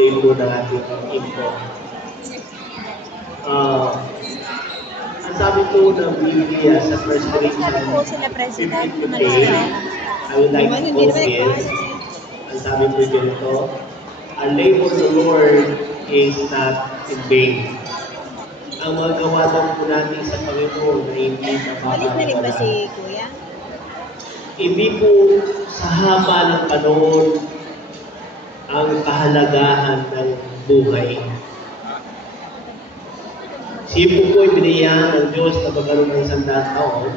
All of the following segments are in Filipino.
labor ng ating info. Ang sabi po ng Biblia sa 1 Corinthians 15:15, I would like to quote this. Ang sabi po dito, our labor to the Lord is not in vain. Ang magawa daw po natin sa Panginoon na hindi Balik na rin ba si Kuya? Hindi po sa haba ng panahon ang kahalagahan ng buhay. Siya po binigyan ng Diyos na magkaroon ng 100 taon.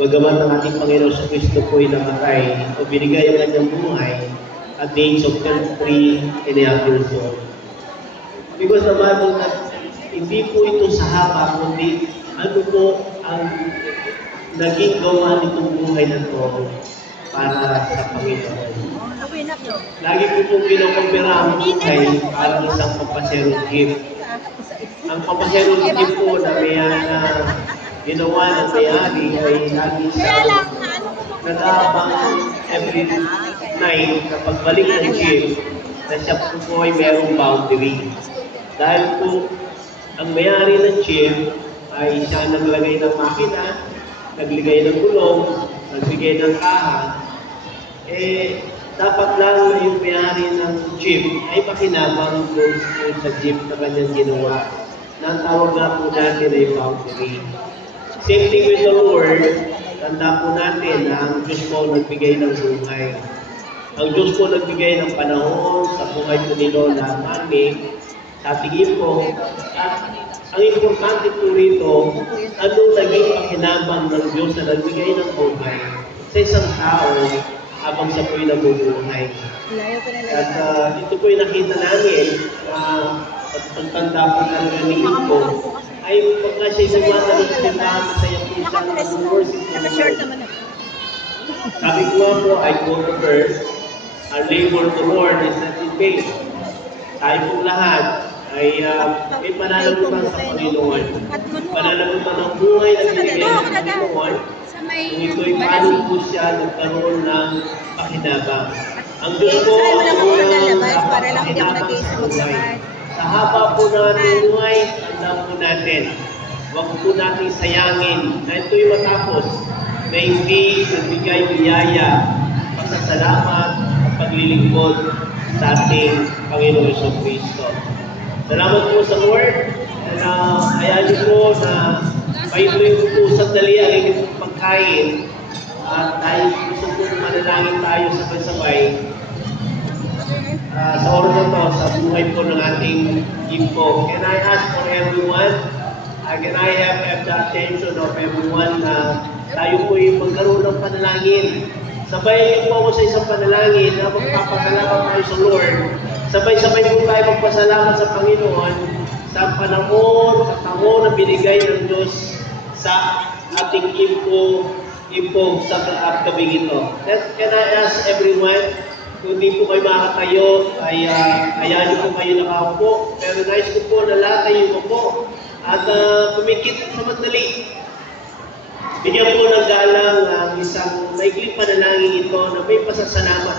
Bagamat ang ating Panginoon sa Kristo po ay namatay o binigay ang kanyang buhay at the age of 33 and a half years old. Because the Bible that hindi po ito sa haba, kundi ano po ang naging gawa nitong buhay na ito para sa Panginoon. Lagi po pong kinukumpira ang buhay para isang pampaserong gift. Ang pampaserong gift po na ginawa ng may-ari ay lagi sa nag-aabang every night na pagbalik ng gift na siya po ay mayroong boundary. Dahil po ang may-ari ng chip ay siya naglagay ng makina, naglagay ng gulong, nagbigay ng kaha, dapat lang na yung may-ari ng chip ay pakinabang doon sa chip na kanyang ginawa. Na tawag na po natin ay boundary. Same thing with the Lord, tanda po natin na ang Diyos po nagbigay ng buhay. Ang Diyos po nagbigay ng panahon sa buhay po ni Lola, Mami, sa tingin po, at ang importante po rito, anong naging pakinabang ng Diyos na nagbigay ng buhay sa isang tao habang siya po'y nabubuhay. At ito po'y nakita namin at pagtanda po talaga ni Ito, ay pagka siya'y sumasalit sa simbahan, masaya po siya ng worship ng Lord. Sabi ko po, I quote the verse, our labor to Lord is not in vain. Tayo pong lahat ay may pananagutan sa Panginoon. Pananagutan ng buhay na binigay ng Panginoon. Kung ito'y paano po siya nagkaroon ng pakinabang. Ang Diyos po ang unang pakinabang sa buhay. Sa haba po ng ating buhay, tandaan po natin, huwag po natin sayangin na ito'y matapos na hindi nagbigay biyaya, pasasalamat at paglilingkod sa ating Panginoon Kristo. Salamat po sa Lord. Hayaan niyo po na maituloy po sandali ang inyong pagkain at dahil gusto po manalangin tayo sabay-sabay sa oras na ito, sa buhay po ng ating info. Can I ask for everyone? Can I have the attention of everyone na tayo po yung magkaroon ng panalangin? Sabayan po ako sa isang panalangin na magpapasalamat tayo sa Lord. Sabay-sabay po tayo magpasalamat sa Panginoon sa panahon, sa taon na binigay ng Diyos sa ating info sa upcoming ito. Can I ask everyone? Kung hindi po kayo makatayo, ay hayaan niyo po kayo nakaupo. Pero nais ko po na lahat kayo po at pumikit sa madali. Bigyan po ng galang ang isang maikling panalangin ito na may pasasalamat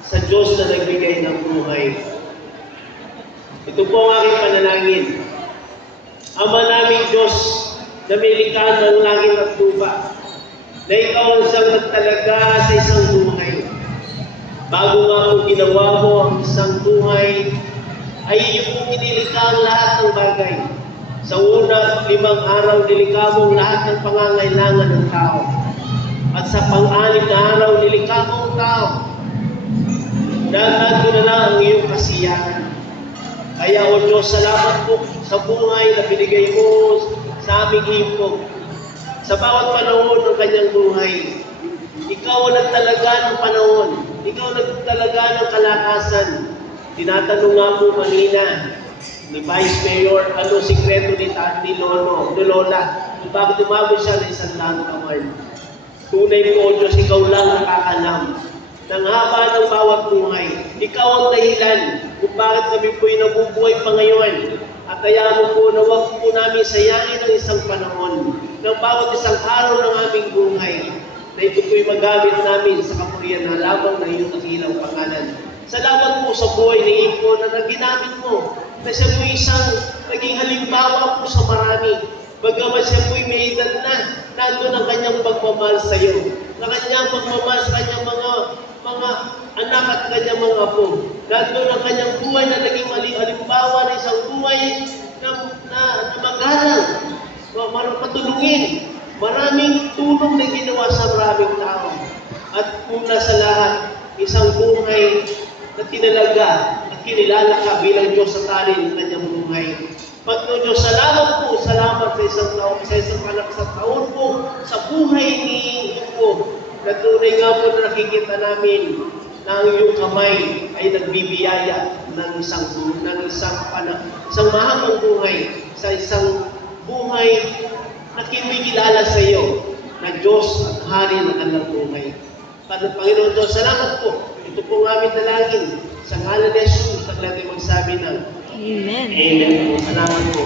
sa Diyos na nagbigay ng buhay. Ito po ang aking panalangin. Ama naming Diyos na may likha ng langit at lupa, na ikaw ang siyang nagtalaga sa isang buhay. Bago nga po ginawa mo ang isang buhay, ay iyong pong inilikha ang lahat ng bagay. Sa una, 5 araw, nilikha mo lahat ng pangangailangan ng tao. At sa pang-anim na araw, nilikha mo ang tao. Dahil na lang ang iyong kasiyahan. Kaya, O Diyos, salamat po sa buhay na binigay mo sa aming himpo. Sa bawat panahon ng kanyang buhay, ikaw ang nagtalaga ng panahon. Ikaw ang nagtalaga ng kalakasan. Tinatanong nga po kanina ni Vice Mayor, ano sikreto ni Lola, kung bakit umabot siya ng 100 taon. Tunay po, Diyos, ikaw lang nakakalam ng haba ng bawat buhay. Ikaw ang dahilan kung bakit kami po'y nabubuhay pa ngayon. At kaya mo po na huwag po namin sayangin ang isang panahon ng bawat isang araw ng aming buhay na ito po'y magamit namin sa kapurihan na lamang na iyong dakilang pangalan. Salamat po sa buhay ni Iko na ginamit mo. Na siya po isang naging halimbawa po sa marami. Bagamat siya po'y may edad na, nandun ang kanyang pagmamahal sa iyo. Na kanyang pagmamahal sa kanyang mga anak at kanyang mga apo. Nandun ang kanyang buhay na naging halimbawa na isang buhay na magalang, patulungin. Maraming tulong na ginawa sa maraming tao. At una sa lahat, isang buhay na tinalaga at kinilala ka bilang Diyos sa tali ng kanyang buhay. Pagno Diyos, salamat sa isang taon, sa isang anak sa taon po, sa buhay ni Iko, na tunay nga po na nakikita namin na ang iyong kamay ay nagbibiyaya ng isang mahabang buhay, sa isang buhay na kinigilala sa iyo, na Diyos at Hari ng kanyang buhay. Panginoon Diyos, salamat po. Ito po ang aming dalangin. Sa ngalan ni Jesus, at natin magsabi ng Amen. Amen po. Salamat po.